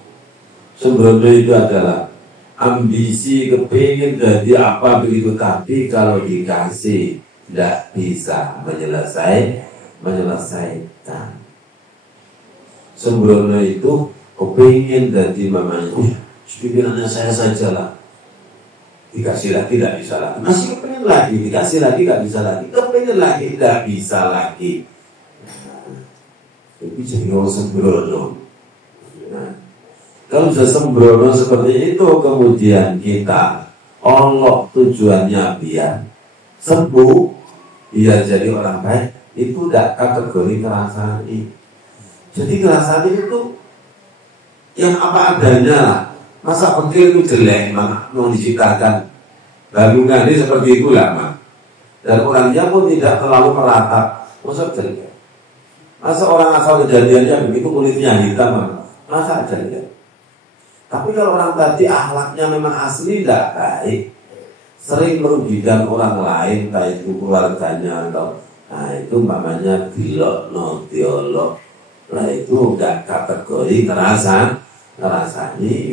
Sembrono itu adalah ambisi, kepingin jadi apa begitu, tapi kalau dikasih tidak bisa menyelesaikan. Sembrono itu kepingin jadi mamanya, pikirannya saya saja lah. Dikasih lagi tidak bisa lagi, masih kepingin lagi, dikasih lagi tidak bisa lagi, kepingin lagi tidak bisa lagi. Itu jadi orang sembrono. Kalau sudah sembrono seperti itu, kemudian kita olok tujuannya biar sembuh, biar jadi orang baik, itu tidak kategori kerasani. Jadi kerasani itu yang apa adanya lah. Masa pentil itu jelek, mau diciptakan bangunan ini seperti itulah, mak. Dan orangnya pun tidak terlalu meratap, masa jelek. Masa orang asal kejadiannya begitu kulitnya hitam, masa jelek. Tapi kalau orang tadi akhlaknya memang asli tidak baik, sering merugikan orang lain, baik itu keluarganya atau, nah itu namanya diolok. Nah itu enggak kategori ngerasani.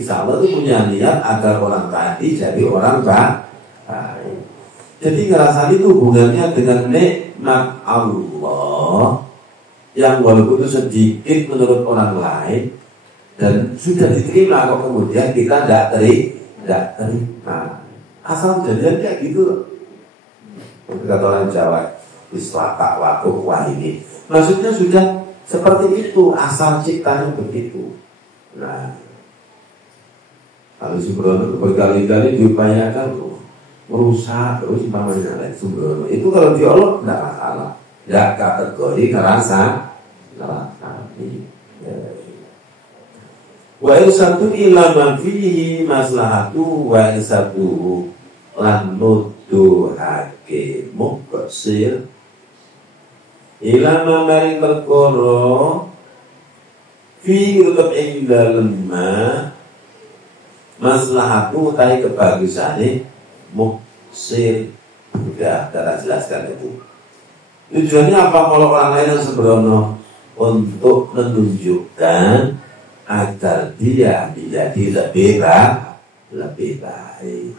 Insya Allah itu punya niat agar orang tadi jadi orang baik. Jadi ngerasani itu hubungannya dengan nikmat Allah yang walaupun itu sedikit menurut orang lain dan sudah diterima, kok kemudian kita tidak terima. Asal jadian kayak gitu. Kata orang Jawa, wiswata wakuk wah ini. Maksudnya sudah seperti itu, asal ciptanya begitu. Nah, kalau sembrono berkali-kali diupayakan merusak terus namanya sembrono. Itu kalau diolok tidak masalah, tidak kategori ngerasani. Wa irsatu ila man fihi maslahatu wa irsatu lan nuduhake muqsir ila maring perkara fi utup ing dalem maslahatu tai kebagusane muqsir. Sudah kita jelaskan itu. Tujuannya apa kalau orang lain yang sembrono? Untuk menunjukkan agar dia menjadi lebih baik.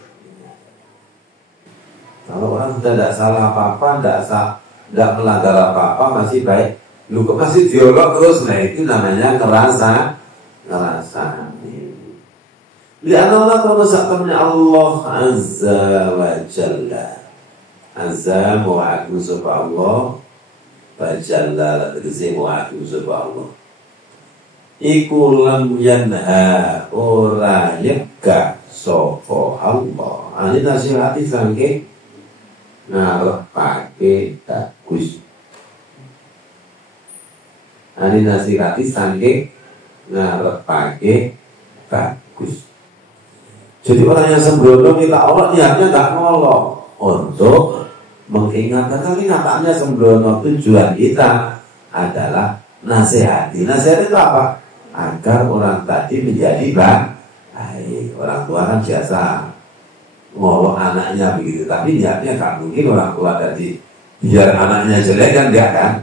Kalau orang sudah tidak salah apa-apa, tidak melanggar apa-apa, masih baik, Lu kok masih diolok terus? Nah itu namanya ngerasa. Lihat Allah kalau sakitnya Allah Azza wa Jalla. Azza mu'aku sapa Allah wa Jalla tegese mu'aku sapa Allah. Iku lam yanha ora yegah sapa Allah. Ani nasihati sangke ngarepake bagus. Ani nasihati sangke ngarepake bagus. Jadi orang yang sembrono minta Allah niatnya nggak ngolok untuk mengingatkan, tapi nyatanya sembrono tujuan kita adalah nasihati. Nasihat itu apa? Agar orang tadi menjadi baik. Orang tua kan biasa ngolok anaknya begitu, tapi niatnya nggak mungkin orang tua tadi biar anaknya jelek kan enggak kan?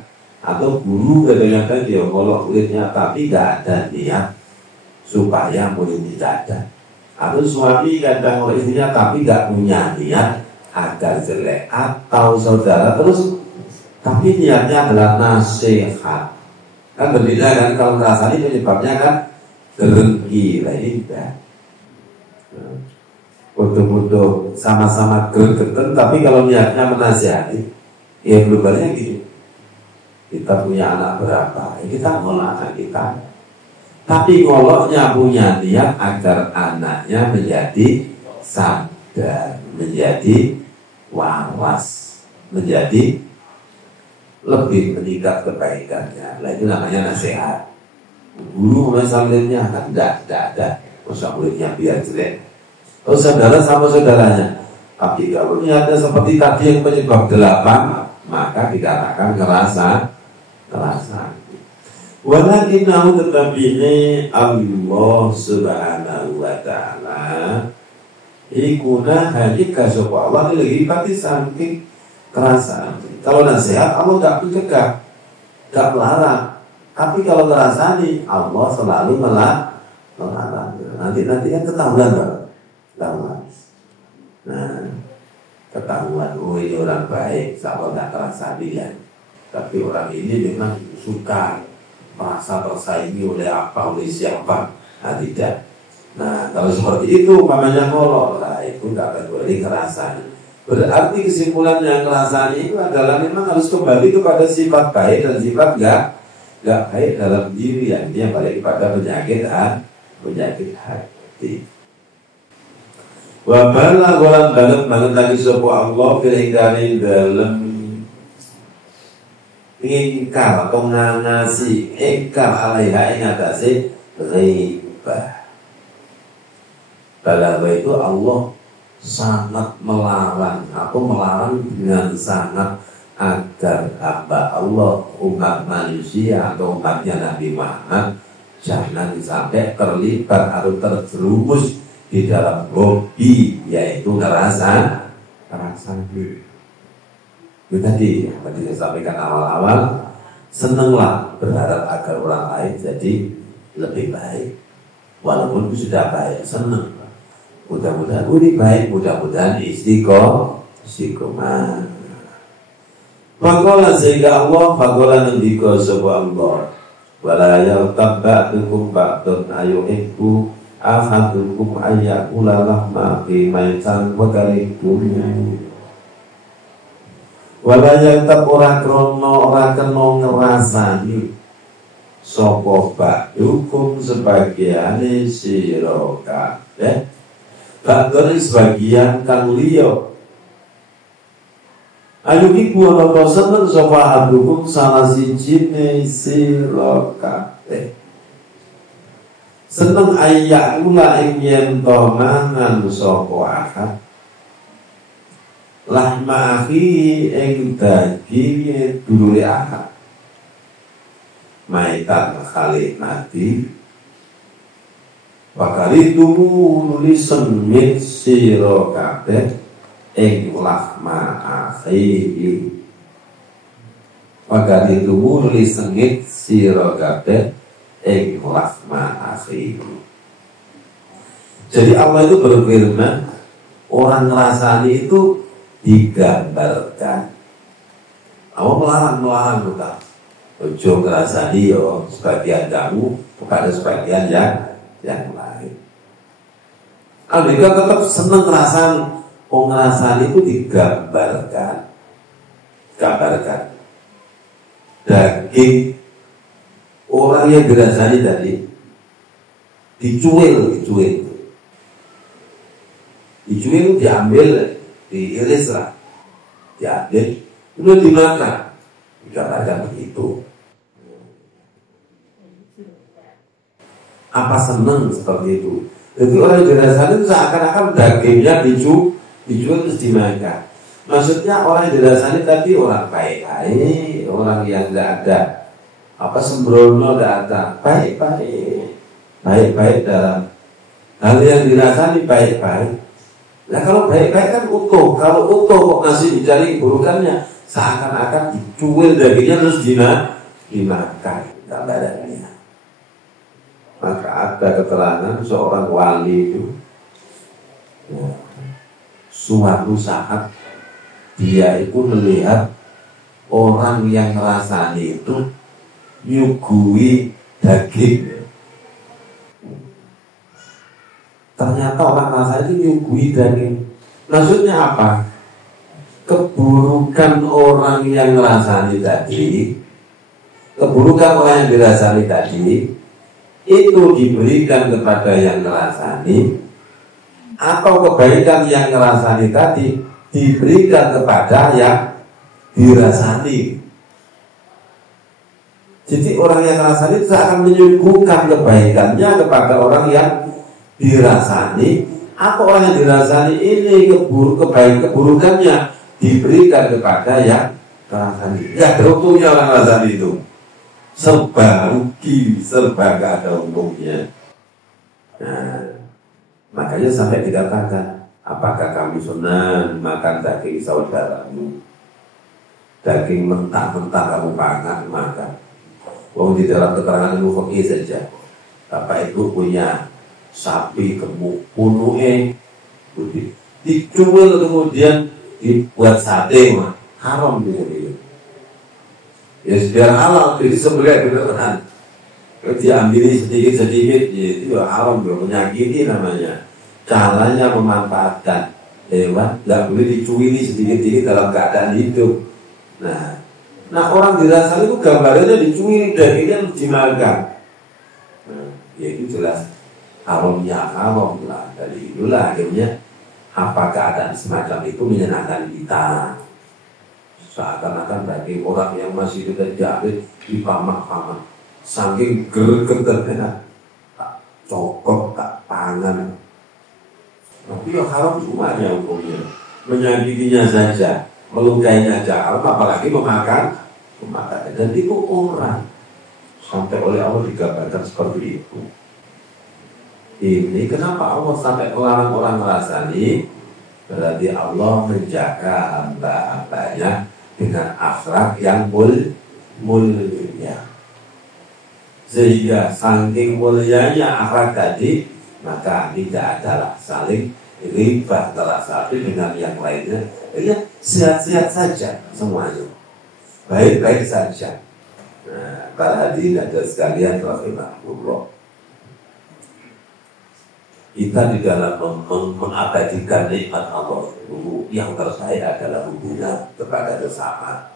Atau guru kadang-kadang dia ngolok muridnya tapi nggak ada niat supaya muridnya ada. Atau suami kadang oleh istrinya tapi nggak punya niat agar jelek, atau saudara terus tapi niatnya adalah nasihat. Kan berbeda kan, kalau merasa ini penyebabnya kan gerengki lah ini enggak. Foto-foto sama-sama gereng tapi kalau niatnya menasihati, ya globalnya gitu. Kita punya anak berapa? Ya kita ngolah anak kita. Tapi ngoloknya punya niat agar anaknya menjadi sadar, menjadi waras, menjadi lebih meningkat kebaikannya. Nah itu namanya nasihat. Guru misalnya kan tidak ada, masa muridnya biar jelek. Oh saudara sama saudaranya. Tapi kalau niatnya seperti tadi yang penyebab 8, maka dikatakan ngerasa. Walakinahu tetapi ini Allah subhanahu wa ta'ala ikuna hajika sopa Allah ini lagi pati saking kerasa. Kalau nasihat Allah gak mencegah, gak melarang. Tapi kalau ngerasani Allah selalu melarang. Nanti kan ketahuan Nah ketahuan, oh ini orang baik, kalau gak kerasani ya. Tapi orang ini memang suka merasa tersaingi oleh apa, oleh siapa. Nah tidak. Nah kalau seperti itu namanya ngolok. Nah itu nggak akan boleh ngerasani. Berarti kesimpulan yang ngerasani itu adalah memang harus kembali kepada sifat baik dan sifat nggak baik dalam diri. Yang balik kepada penyakit hati. Wabala golan banget lagi sopo Allah filingkari dalam ingkar atau ngangasi ingkar alaiha ingatasi ghibah. Balagha itu Allah sangat melarang dengan sangat agar hamba Allah, umat manusia atau umatnya Nabi Muhammad jangan sampai terlibat atau terjerumus di dalam hobi, yaitu ngerasa itu tadi yang tadi saya sampaikan awal-awal. Senanglah berharap agar orang lain jadi lebih baik, walaupun itu sudah baik, senang. Mudah-mudahan ini baik, mudah-mudahan istiqomah. Fakola sehingga Allah fakola ngendika sapa Allah, wala yaltabatukum ba'dun ayuhibbu ahadukum ayyakula lahma fi maitan wa karihtum. Wala yaltab ora krono ora kena ngrasani sapa ba'dukum sebagiane sira kabeh. Ba'dun sebagian kang liya. Ayo iku ana seneng sapa adukum salah sijine sira kabeh. Seneng ayak kula ing yen to mangan sapa ahad. Lahma akhi ing daging dulure ahad. Maitan khali mati. Wakali tumu nulis sengit siro kabeh ing lahma akhi. Wakali tumu nulis sengit siro kabeh ing lahma akhi. Jadi Allah itu berfirman, orang ngerasani itu digambarkan. Allah melarang kita. Ojo ngrasani yo sebagian kamu kepada sebagian yang lain. Kalau kita tetap seneng ngrasani, ngrasani itu digambarkan. Daging orang yang dirasani tadi dicuil diambil, diiris lah, diambil, itu dimakan, dikatakan begitu. Apa senang seperti itu? Jadi orang dirasani itu seakan-akan dagingnya dijual terus dimakan. Maksudnya orang yang dirasani tadi orang baik-baik, orang yang tidak ada apa sembrono, tidak ada baik-baik dalam hal yang dirasani baik-baik. Nah kalau baik-baik kan utuh, kalau utuh kok masih dicari keburukannya, seakan-akan dicuil dagingnya terus dimakan, tidak badannya. Maka ada keterangan seorang wali itu, suatu saat dia itu melihat orang yang rasani itu nyugui daging. Ternyata orang rasani itu nyugui daging. Maksudnya apa? Keburukan orang yang rasani tadi, keburukan orang yang dirasani tadi itu diberikan kepada yang ngerasani, atau kebaikan yang ngerasani tadi diberikan kepada yang dirasani. Jadi orang yang ngerasani itu akan menyuguhkan kebaikannya kepada orang yang dirasani, atau orang yang dirasani ini keburukannya diberikan kepada yang ngerasani. Ya beruntungnya orang ngerasani itu, serba rugi, serba gak ada untungnya. Nah, makanya sampai dikatakan, apakah kamu senang makan daging saudaramu? Daging mentah-mentah kamu makan. Wong di dalam keterangan Bukhari saja, Bapak Ibu punya sapi gemuk, punuhe dicuil kemudian dibuat sate, haram gitu. Ya biar halal, jadi sebelah beneran. Kalau diambil sedikit-sedikit, ya itu haram, menyakiti namanya. Caranya memanfaatkan hewan, nggak boleh dicuili sedikit-sedikit dalam keadaan hidup. Nah orang dirasani itu gambarnya dicuili, dagingnya dimakan. Nah, ya itu jelas haramnya haram lah. Dari itulah akhirnya apa keadaan semacam itu menyenangkan kita. Seakan-akan bagi orang yang masih kita jahit dipamak-pamak, saking gergeternya tak cokok, tak pangan. Tapi ya haram semuanya hukumnya, menyakitinya saja, melukainya saja, apalagi memakan. Dan itu orang sampai oleh Allah digambarkan seperti itu. Ini kenapa Allah sampai melarang orang merasani? Berarti Allah menjaga hamba-hambanya dengan akhlak yang mulia. Sehingga saking mulianya akhlak tadi, maka tidak adalah saling riba antara satu dengan yang lainnya. Ya sehat-sehat saja semuanya, baik-baik saja. Nah, para hadirin ada sekalian rahimahullah, kita di dalam mengabadikan nikmat Allah yang terbaik adalah hubungan kepada sesama.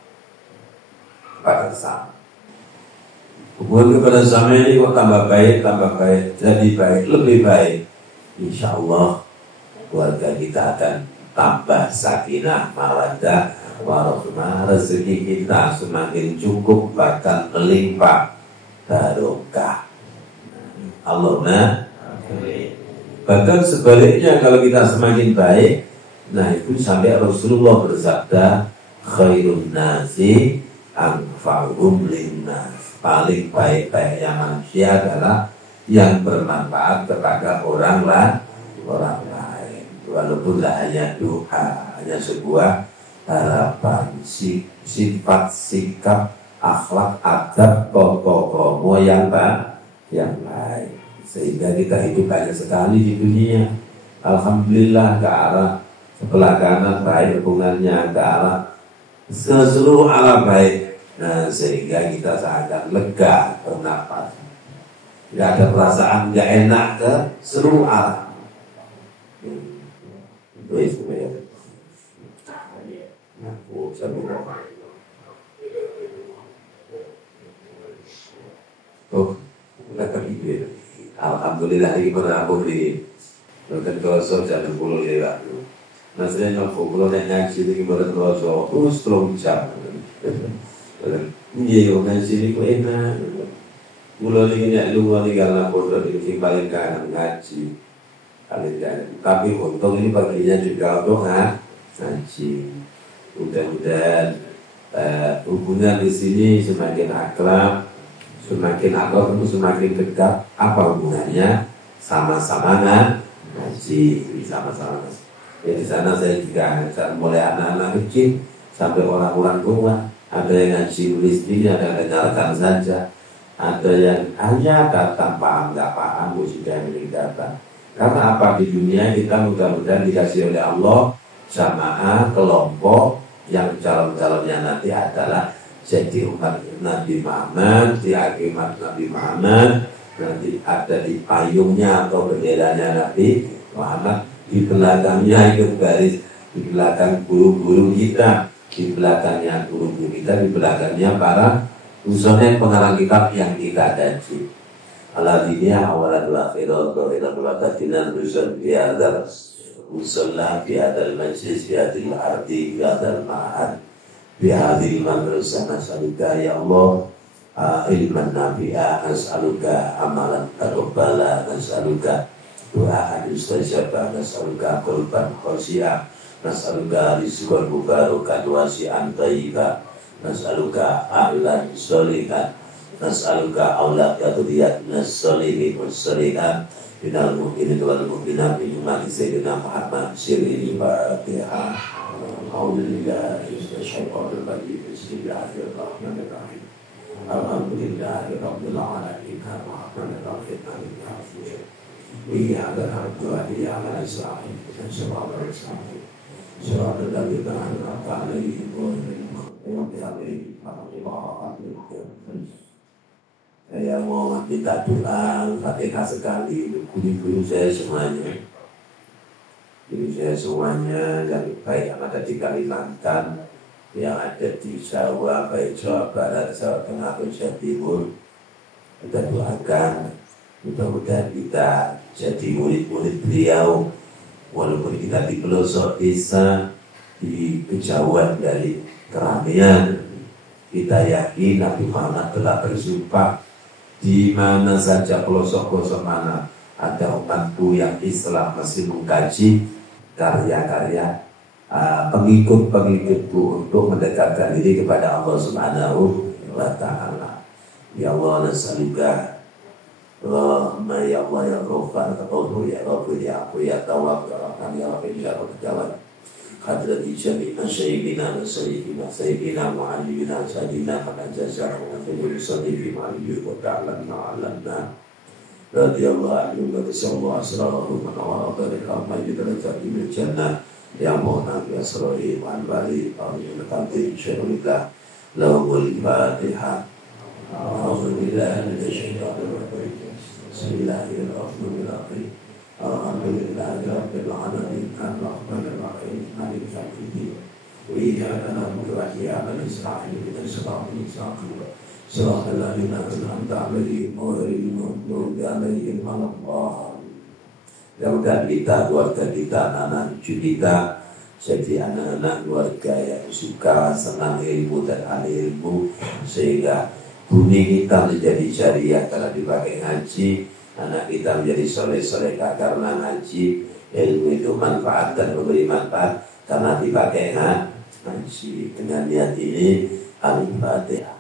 Hubungan kepada sesama ini kok tambah baik, jadi baik, lebih baik. Insya Allah keluarga kita akan tambah sakinah, mawaddah, warahmah, rezeki kita semakin cukup, bahkan melimpah barokah. Allahumma amin. Bahkan sebaliknya kalau kita semakin baik, nah itu sampai Rasulullah bersabda, khairun nasi anfa'uhum linnas. Paling baik-baiknya manusia adalah yang bermanfaat kepada orang lain. Walaupun hanya doa, hanya sebuah harapan, sifat, sikap, akhlak, adab, komo yang baik. Sehingga kita hidup banyak sekali di dunia. Alhamdulillah ke arah sebelah kanan baik hubungannya, ke arah seluruh arah baik. Nah, sehingga kita sangat lega bernapas. Tidak ada perasaan nggak enak ke seluruh alam. Itu ya. Oh, udah terhibur. Alhamdulillah ini pernah aku di Bukan kosong jangan pulau ya. Nasibnya nopo pulau yang ngaji ini bukan kosong. Terus terus jam. Iya, ngaji ini kok enak. Pulau ini nak luar ni karena bodoh ini paling kanan ngaji. Tapi untung ini baginya juga untuk ngaji. Mudah-mudahan hubungan di sini semakin akrab, semakin akrab itu semakin dekat. Apa hubungannya? Sama-sama ngaji, sama-sama. Ya di sana saya juga ngajak mulai anak-anak kecil sampai orang-orang tua. Ada yang ngaji tulis diri, ada yang dengarkan saja. Ada yang hanya datang paham, nggak paham, sudah milik datang. Karena apa di dunia kita mudah-mudahan dikasih oleh Allah jamaah kelompok yang calon-calonnya nanti adalah jadi umat Nabi Muhammad, di akhir Nabi Muhammad, nanti ada di payungnya atau benderanya Nabi Muhammad, di belakangnya itu garis, di belakang guru-guru kita, di belakangnya guru-guru kita, di belakangnya para usulnya pengarang kitab yang kita kaji. Aladiniya awalan wa akhirat wa ila mulakatinan usul biadar usullah biadal majlis biadil arti biadal ma'ad biadil madrasah nas'aluka ya Allah ilman nabi'a nas'aluka amalan tarubbala nas'aluka doa mustajabah nas'aluka qulban khasiyah nas'aluka rizqan mubarakan wasi'an thayyibah nas'aluka a'lan sholihan nas'aluka awlad yatudiyat nas'alihin wassalihan minal mu'minin wal mu'minat min umati sayyidina Muhammad sirri al-Fatihah Alhamdulillahi syaitanir rajim bismillahirrahmanirrahim alhamdulillahi rabbil alamin arrahmanir rahim maliki yaumiddin iyyaka na'budu wa iyyaka nasta'in ihdinas siratal صراط الذين أنعمت عليهم غير المغضوب عليهم ولا الضالين. Saya mau minta doa Fatihah sekali guru-guru saya semuanya. Guru saya semuanya yang baik yang ada di Kalimantan, yang ada di Jawa, baik Jawa Barat, Jawa Tengah, Jawa Timur. Kita doakan mudah-mudahan kita jadi murid-murid beliau. Walaupun kita di pelosok desa, di kejauhan dari keramaian, kita yakin Nabi Muhammad telah bersumpah di mana saja pelosok-pelosok mana ada umatku yang Islam masih mengkaji karya-karya pengikut-pengikutku untuk mendekatkan diri kepada Allah Subhanahu wa Ta'ala. Ya Allah, nas'aluka Allahumma ya Allah ya Ghafar taqabbal ya Ghafir ya Afu ya Tawwab ya Rahman ya Rahim ya Rabbal hadrati jami'an sayyidina wa sayyidina mu'allimina sayyidina man jazaa'u wa fi ma'alihi wa ta'alanna 'alanna radiyallahu anhu wa sallallahu asrahu wa nawara majid darajati bil jannah ya mu'na bi asrahi wa al-bari wa al-qadri syarulillah lahumul fatihah Alhamdulillah Bismillahirrahmanirrahim Alhamdulillahirabbil alamin arrahmanir rahim maliki yaumiddin wa iyyaka na'budu wa iyyaka nasta'in ihdinas siratal mustaqim siratal ladzina an'amta 'alaihim ghairil maghdubi 'alaihim waladdallin. Mudah-mudahan kita, keluarga kita, anak-anak cucu kita jadi anak-anak keluarga yang suka, senang ilmu dan ahli ilmu, sehingga bumi kita menjadi syariah karena dipakai ngaji, anak kita menjadi soleh-solehah karena ngaji, ilmu itu manfaat dan memberi manfaat karena dipakai ngaji. Dengan niat ini, Al-Fatihah.